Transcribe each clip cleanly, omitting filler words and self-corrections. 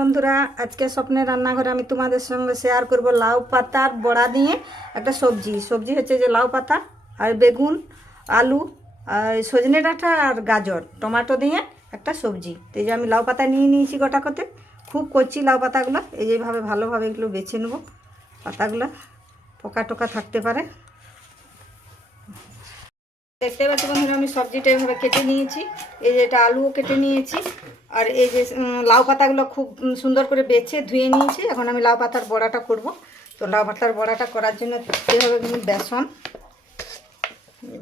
বন্ধুরা, আজকে স্বপ্নের রান্নাঘরে আমি তোমাদের সঙ্গে শেয়ার করব লাউ পাতার বড়া দিয়ে একটা সবজি হচ্ছে যে লাউ পাতা আর বেগুন, আলু, সজনে ডাঁটা আর গাজর টমেটো দিয়ে একটা সবজি। তো এই যে আমি লাউ পাতা নিয়ে নিয়েছি গোটা করতে, খুব কচি লাউ পাতাগুলো এই যেভাবে ভালোভাবে এগুলো বেছে নেব। পাতাগুলো পোকা টোকা থাকতে পারে। দেখতে পাচ্ছি বন্ধুরা, আমি সবজিটা এইভাবে কেটে নিয়েছি। এই যে এটা আলুও কেটে নিয়েছি, আর এই যে লাউ পাতাগুলো খুব সুন্দর করে বেছে ধুয়ে নিয়েছি। এখন আমি লাউ পাতার বড়াটা করব। তো লাউ পাতার বড়াটা করার জন্য এইভাবে কিন্তু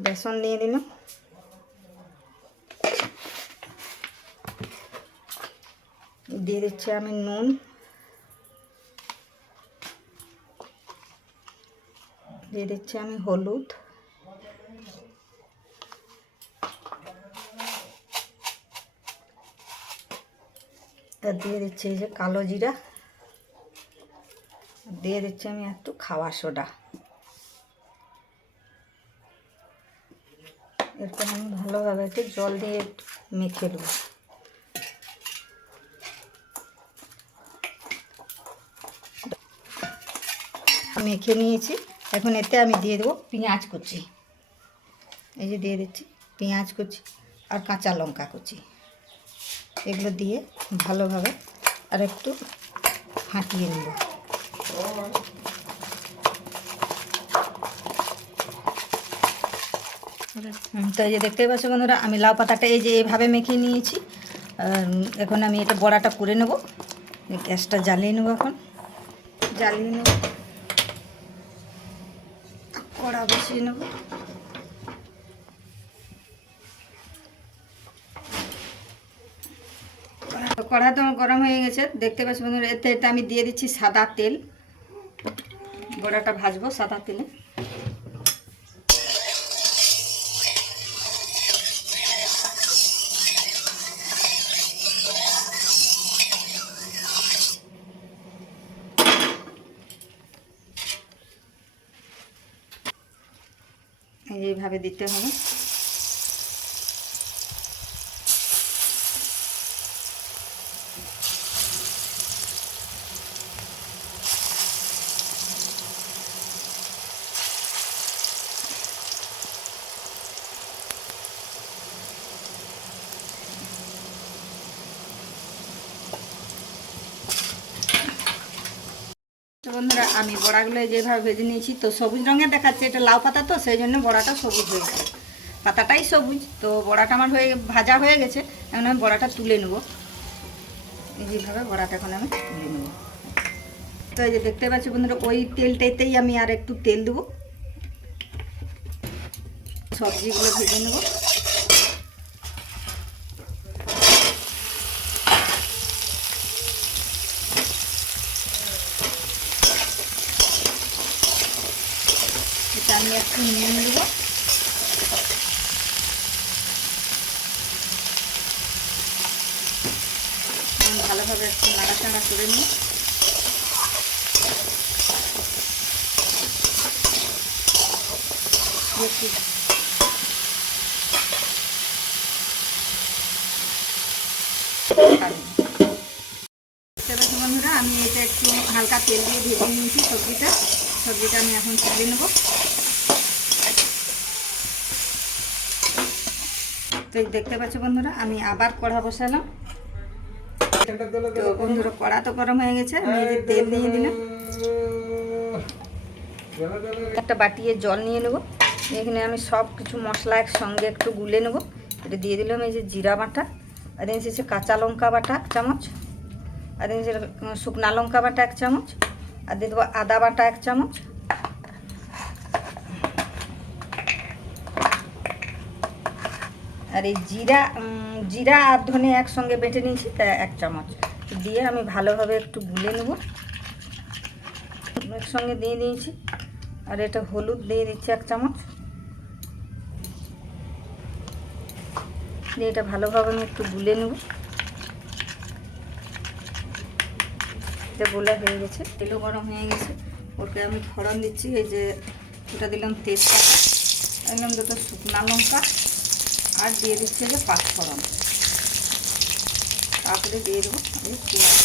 বেসন নিয়ে দিলাম। দিয়ে দিচ্ছি আমি নুন, দিয়ে দিচ্ছি আমি হলুদ, দিয়ে দিচ্ছি এই যে কালো জিরা, দিয়ে দিচ্ছি আমি একটু খাওয়া সোডা। এরপর আমি ভালোভাবে একটু জল দিয়ে মেখে দেবো। মেখে নিয়েছি। এখন এতে আমি দিয়ে দেবো পেঁয়াজ কুচি। এই যে দিয়ে দিচ্ছি পেঁয়াজ কুচি আর কাঁচা লঙ্কা কুচি। এগুলো দিয়ে ভালোভাবে আর একটু ফাটিয়ে নেব। তো এই যে দেখতে পাচ্ছ বন্ধুরা, আমি লাউ পাতাটা এই যে এইভাবে মেখে নিয়েছি। এখন আমি এটা বড়াটা করে নেব। গ্যাসটা জ্বালিয়ে নেব। এখন জ্বালিয়ে নেব, কড়া বসিয়ে নেব। কড়া তো গরম হয়ে গেছে, দেখতে পাচ্ছি বন্ধুরা। এতে আমি দিয়ে দিচ্ছি সাদা তেল। বড়াটা ভাজবো সাদা তেলে। এইভাবে দিতে হবে। তো বন্ধুরা, আমি বড়াগুলো যেভাবে ভেজে নিয়েছি, তো সবুজ রঙের দেখাচ্ছে, এটা লাউ পাতা তো সেই জন্য বড়াটা সবুজ হয়ে গেছে। পাতাটাই সবুজ। তো বড়াটা আমার ভাজা হয়ে গেছে। এখন আমি বড়াটা তুলে নেব। এইভাবে বড়াটা এখন আমি তুলে নেব। তো এই যে দেখতে পাচ্ছি বন্ধুরা, ওই তেলটাতেই আমি আর একটু তেল দেবো। সবজিগুলো ভেজে নেব। এটা আমি একটু নুন দেবো। ভালোভাবে একটু নাড়াচাড়া করে নিই। বন্ধুরা, আমি এটা একটু হালকা তেল দিয়ে ভেজে নিয়েছি সবজিটা আমি এখন তুলে নেব। তো দেখতে পাচ্ছ বন্ধুরা, আমি আবার কড়া বসালাম। তো বন্ধুরা, কড়া তো গরম হয়ে গেছে। আমি এই যে তেল নিয়ে দিলাম। একটা বাটিয়ে জল নিয়ে নেব। এখানে আমি সব কিছু মশলা একসঙ্গে একটু গুলে নেব। এটা দিয়ে দিলাম এই যে জিরা বাটা, আর এই যে কাঁচা লঙ্কা বাটা 1 চামচ, আর এই যে শুকনা লঙ্কা বাটা 1 চামচ, আর দিয়ে দেবো আদা বাটা 1 চামচ, আর এই জিরা আর ধনে একসঙ্গে বেটে নিয়েছি তা 1 চামচ দিয়ে আমি ভালোভাবে একটু গুলে নেব। একসঙ্গে দিয়ে দিয়েছি। আর এটা হলুদ দিয়ে দিচ্ছি 1 চামচ দিয়ে এটা ভালোভাবে আমি একটু গুলে নেব। এটা গোলা হয়ে গেছে, তেলও গরম হয়ে গেছে। ওকে আমি ফোড়ন দিচ্ছি। এই যে ওটা দিলাম তেজপাতা, দিলাম 2টা শুকনা লঙ্কা, আর দিয়ে দিচ্ছি যে 5 ফোড়ন। তারপরে দিয়ে দেবো পেঁয়াজ।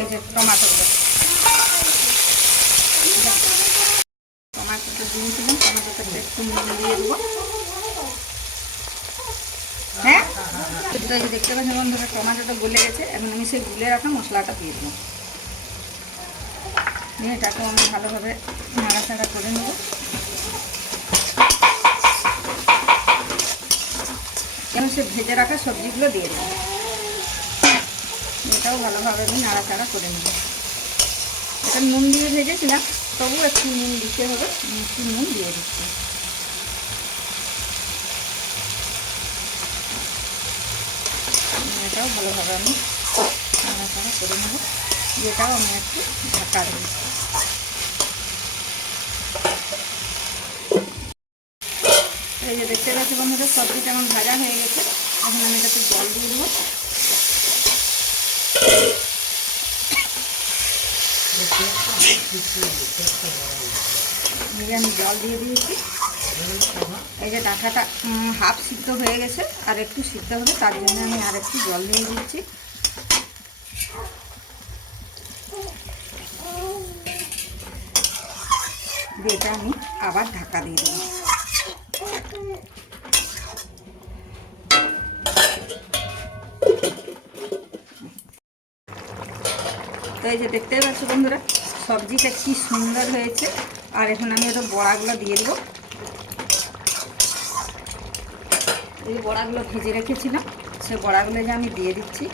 এই যে টমাটোগুলো। টমাটোটা দিয়েছিলাম, টমাটোটা একটু নুন দিয়ে দেবো। হ্যাঁ, তো এই যে দেখতে পাচ্ছি বন্ধুরা টমাটোটা গলে গেছে। এখন আমি সেই গুলে রাখা মশলাটা দিয়ে দেবো। নিয়ে এটাকেও আমি ভালোভাবে নাড়াচাড়া করে নেব। এবং সে ভেজে রাখা সবজিগুলো দিয়ে দেবো। এটাও ভালোভাবে আমি নাড়াচাড়া করে নেব। এটা নুন দিয়ে ভেজেছিলাম, তবু একটু নুন দিতে হবে, একটু নুন দিয়ে দিচ্ছি। এটাও ভালোভাবে আমি নাড়াচাড়া করে নেব। এটাও আমি একটু ঢাকা দেবো। এই যে দেখতে পাচ্ছি বন্ধুরা সবজিটা আমার ভাজা হয়ে গেছে। এখন আমি এটাতে জল দিয়ে দেবো। আমি জল দিয়ে দিয়েছি। এই যে ডাঁটাটা হাফ সিদ্ধ হয়ে গেছে, আর একটু সিদ্ধ হবে, তার জন্য আমি আর একটু জল দিয়ে দিচ্ছি। এটা আমি আবার ঢাকা দিয়ে দেবো। তো এই যে দেখতে পাচ্ছ বন্ধুরা সবজিটা কি সুন্দর হয়েছে। আর এখন আমি ওটা বড়াগুলো দিয়ে দেবো। এই বড়াগুলো ভেজে রেখেছিলাম, সে বড়াগুলো যে আমি দিয়ে দিচ্ছি।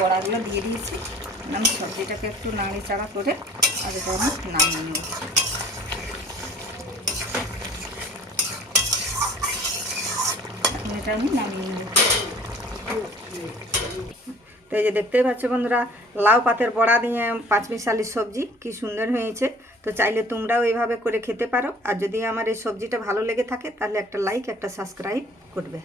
বড়াগুলো দিয়ে দিয়েছি। আমি সবজিটাকে একটু নাড়াচাড়া করে আর এটা আমি নামিয়ে নেব। এটা আমি নামিয়ে নেব। তো এই যে দেখতেই পাচ্ছ বন্ধুরা লাউ পাতের বড়া দিয়ে পাঁচমিশালি সবজি কি সুন্দর হয়েছে। তো চাইলে তোমরাও এইভাবে করে খেতে পারো। আর যদি আমার এই সবজিটা ভালো লেগে থাকে তাহলে একটা লাইক, একটা সাবস্ক্রাইব করবে।